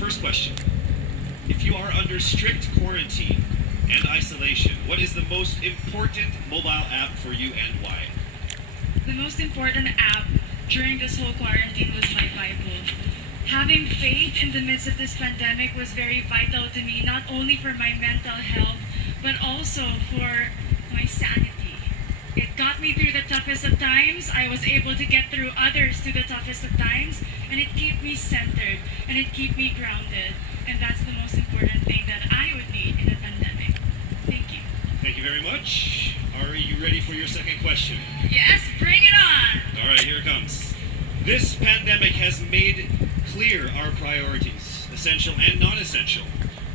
first question. If you are under strict quarantine and isolation, what is the most important mobile app for you and why? The most important app during this whole quarantine was my Bible. Having faith in the midst of this pandemic was very vital to me, not only for my mental health, but also for my sanity. It got me through the toughest of times. I was able to get through others through the toughest of times, and it kept me centered and it kept me grounded. And that's the most important thing that I would need in a pandemic. Thank you. Thank you very much. Are you ready for your second question? Yes, bring it on! All right, here it comes. This pandemic has made clear our priorities, essential and non-essential.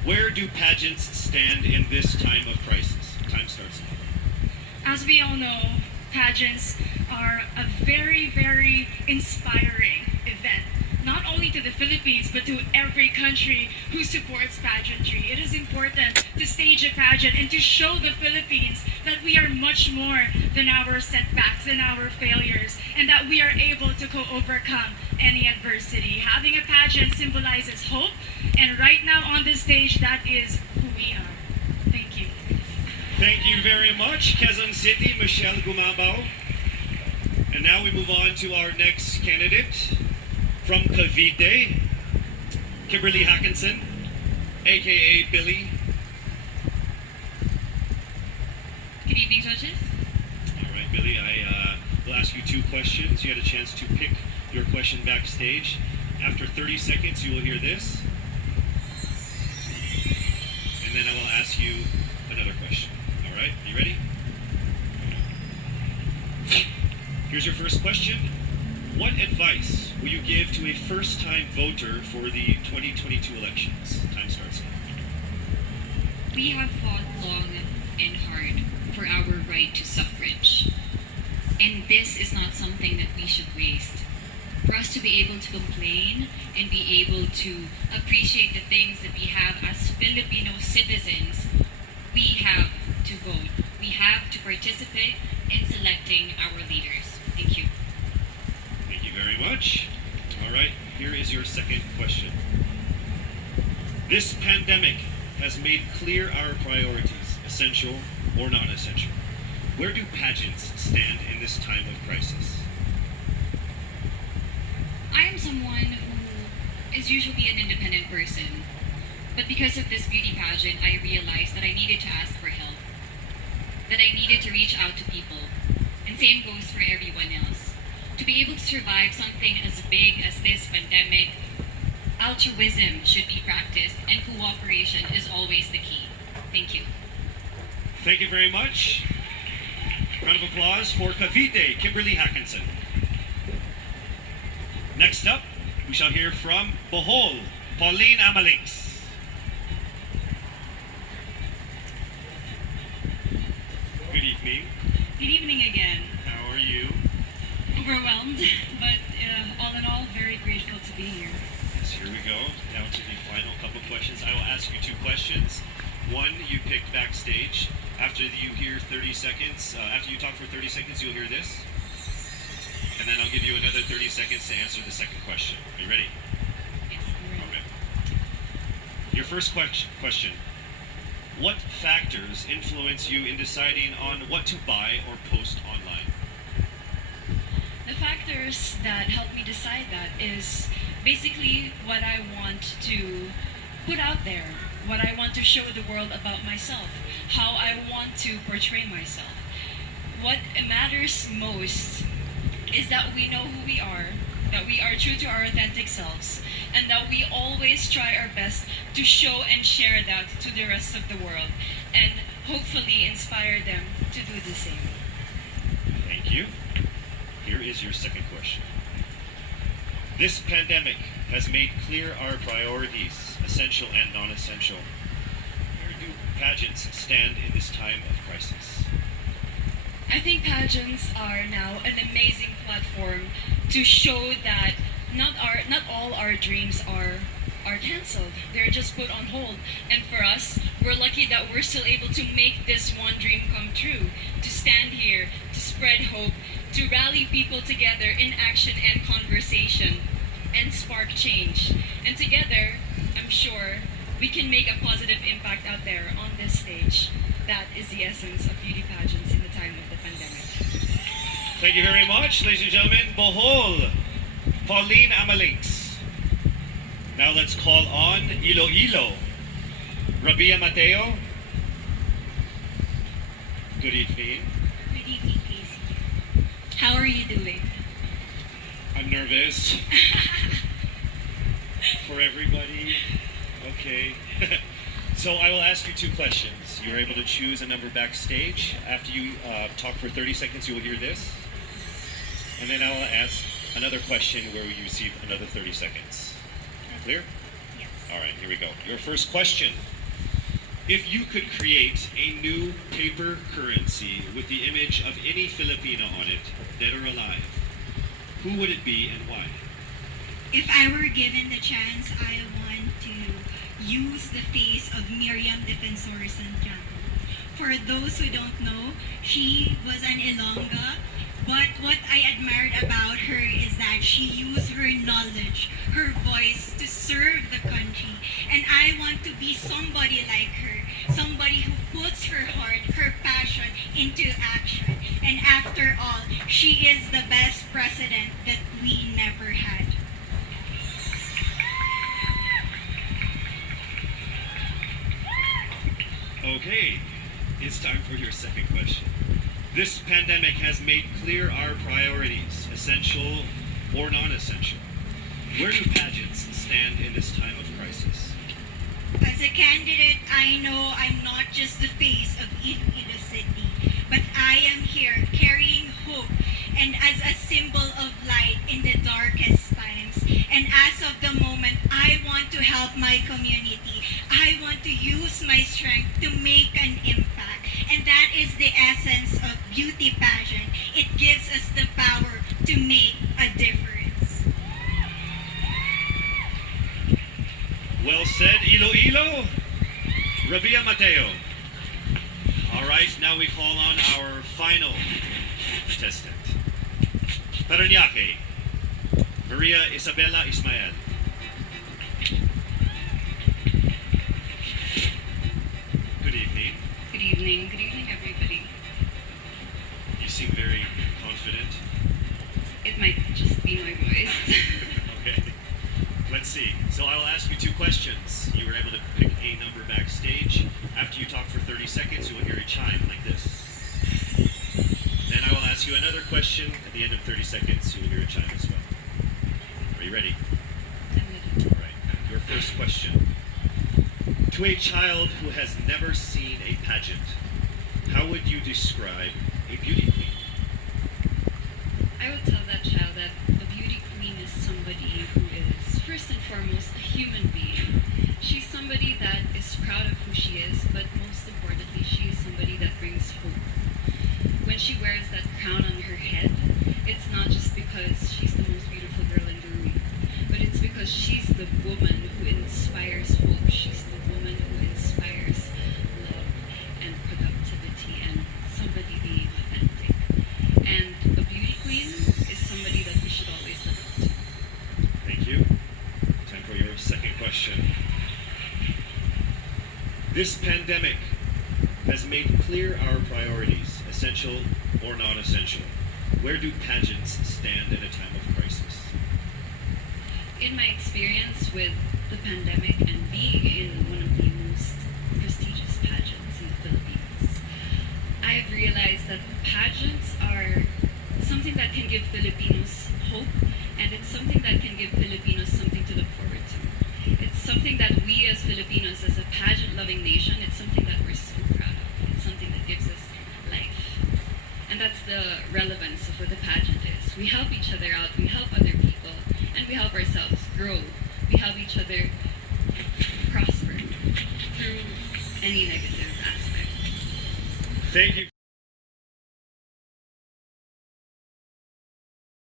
Where do pageants stand in this time of crisis? Time starts now. As we all know, pageants are a very, very inspiring event, not only to the Philippines, but to every country who supports pageantry. It is important to stage a pageant and to show the Philippines that we are much more than our setbacks and our failures, and that we are able to overcome any adversity. Having a pageant symbolizes hope, and right now on this stage, that is who we are. Thank you. Thank you very much, Quezon City, Michelle Gumabao. And now we move on to our next candidate from Cavite, Kimberly Hackinson, aka Billy. Good evening, judges. All right, Billy, I will ask you two questions. You had a chance to pick your question backstage. After 30 seconds, you will hear this. And then I will ask you another question. All right, you ready? Here's your first question. What advice will you give to a first-time voter for the 2022 elections? Time starts now. We have fought long and hard for our right to suffrage. And this is not something that we should waste. For us to be able to complain and be able to appreciate the things that we have as Filipino citizens, we have to vote. We have to participate in selecting our leaders. Thank you. Thank you very much. All right, here is your second question. This pandemic has made clear our priorities, essential or non-essential. Where do pageants stand in this time of crisis? I am someone who is usually an independent person, but because of this beauty pageant, I realized that I needed to ask for help, that I needed to reach out to people, and same goes for everyone else. To be able to survive something as big as this pandemic, altruism should be practiced, and cooperation is always the key. Thank you. Thank you very much. Round of applause for Cavite, Kimberly Hackinson. Next up, we shall hear from Bohol, Pauline Amalix. Good evening. Good evening again. How are you? Overwhelmed, but all in all, very grateful to be here. Yes, here we go. Down to the final couple questions. I will ask you two questions. One, you picked backstage. After you hear 30 seconds, after you talk for 30 seconds, you'll hear this. And then I'll give you another 30 seconds to answer the second question. Are you ready? Yes. Okay. Your first question. What factors influence you in deciding on what to buy or post online? The factors that help me decide that is basically what I want to put out there, what I want to show the world about myself, how I want to portray myself. What matters most is that we know who we are, that we are true to our authentic selves, and that we always try our best to show and share that to the rest of the world, and hopefully inspire them to do the same. Thank you. Here is your second question. This pandemic has made clear our priorities, essential and non-essential. Where do pageants stand in this time of crisis? I think pageants are now an amazing platform to show that not all our dreams are canceled. They're just put on hold. And for us, we're lucky that we're still able to make this one dream come true, to stand here, to spread hope, to rally people together in action and conversation, and spark change. And together, I'm we can make a positive impact out there on this stage. That is the essence of beauty pageants in the time of the pandemic. Thank you very much, ladies and gentlemen. Bohol, Pauline Amalinks. Now let's call on Iloilo, Rabia Mateo. Good evening. Good evening, Casey. How are you doing? I'm nervous. For everybody. Okay. So I will ask you two questions. You're able to choose a number backstage. After you talk for 30 seconds, you will hear this. And then I will ask another question where you receive another 30 seconds. Clear? Yes. All right, here we go. Your first question. If you could create a new paper currency with the image of any Filipino on it, dead or alive, who would it be and why? If I were given the chance, I want to use the face of Miriam Defensor Santiago. For those who don't know, she was an Ilongga, but what I admired about her is that she used her knowledge, her voice to serve the country. And I want to be somebody like her, somebody who puts her heart, her passion into action. And after all, she is the best president that we never had. Okay, it's time for your second question. This pandemic has made clear our priorities, essential or non-essential. Where do pageants stand in this time of crisis? As a candidate, I know I'm not just the face of Iloilo City, but I am here carrying hope and as a symbol of light in the darkest times. And as of the moment, I want to help my community. I want to use my strength to make an impact. And that is the essence of beauty pageant. It gives us the power to make a difference. Well said, Iloilo. Rabia Mateo. All right, now we call on our final contestant. Parañaque, Maria Isabella Ismael. Good evening. Good evening. Good evening, everybody. You seem very confident. It might just be my voice. Okay. Let's see. So I will ask you two questions. You were able to pick a number backstage. After you talk for 30 seconds, you will hear a chime like this. Then I will ask you another question. At the end of 30 seconds, you will hear a chime as well. Are you ready? All right. Your first question. To a child who has never seen a pageant, how would you describe a beauty queen? I would tell that child that a beauty queen is somebody who is, first and foremost, a human being. She's somebody that is proud of who she is, but most importantly, she is somebody that brings hope. When she wears that crown on her head, it's not just because she's the most beautiful girl in the room, but it's because she's the woman who inspires hope. She's the woman who inspires love and productivity and somebody being authentic. And a beauty queen is somebody that we should always look up to. Thank you. Time for your second question. This pandemic has made clear our priorities, essential or non-essential. Where do pageants stand in a time of crisis? In my experience with the pandemic and being in one of the most prestigious pageants in the Philippines, I've realized that pageants are something that can give Filipinos hope, and it's something that can give Filipinos something to look forward to. It's something that we as Filipinos, as a pageant-loving nation, it's something that we're so proud of. It's something that gives us life. And that's the relevance of what the pageant is. We help each other out, we help other people, and we help ourselves grow. We help each other prosper through any negative aspect. Thank you.